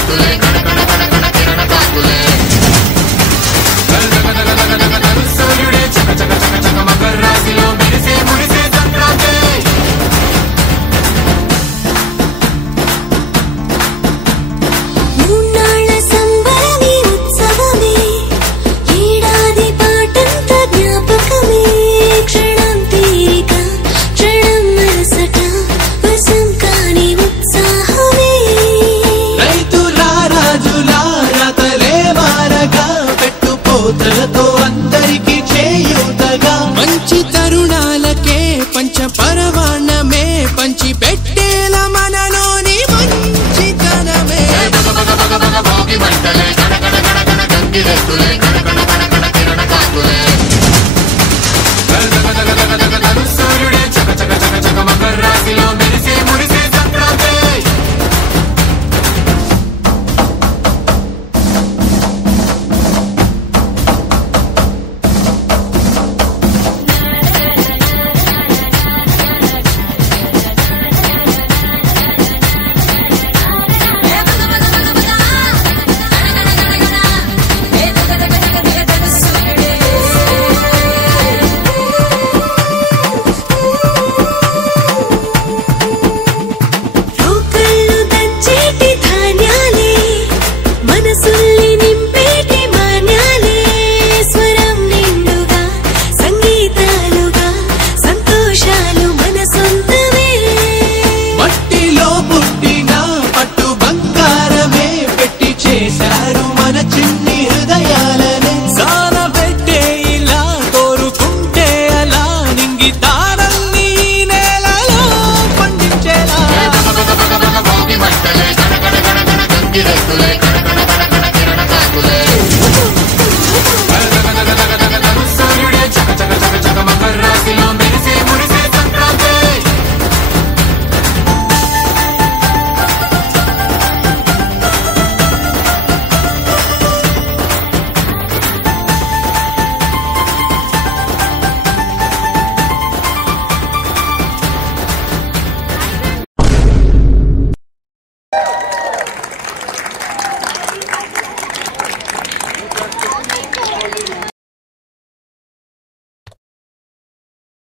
గంగిరెద్దులే కణకణ కణకణ కిరణ కాకులే సూర్యుడే చక చక చక చక మకర రాశిలో మెరిసే మురిసే సంక్రాంతి మూన్నాళ్ళ సంబరమే ఉత్సవమే ఏడాది పాటంత జ్ఞాపకమే క్షణం తీరిక క్షణం మనసట వశం కాని ఉత్సాహమే రైతులా రాజులా రతలే మారగా పెట్టుపోతలతో అందరికి చేయూతగా మంచి తరుణాలకే పంచ పరవాణమే పంచి పెట్టేల మనలోని మంచితనమే భోగి మంటలే కణకణ కణకణ గంగిరెద్దులే కణకణ కణకణ కిరణ కాకులే సూర్యుడే చక చక చక చక మకర రాశిలో మెరిసే మురిసే సంక్రాంతి రోకళ్ళు దంచేటి ధాన్యాలే మనసుల్ని నింపేటి మాన్యాలే స్వరం నిండుగా సంగీతాలుగా సంతోషాలు మన సొంతమే మట్టిలో పుట్టిన పట్టు బంగారమే పెట్టి చేశారు మన చిన్ని హృదయాలనే సాన పెట్టే ఇలా కోరుకుంటే అలా నింగి తారల్ని నేలలో పండించేలా భోగి మంటలే కణకణ కణకణ గంగిరెద్దులే కణకణ కణకణ కిరణ కాకులే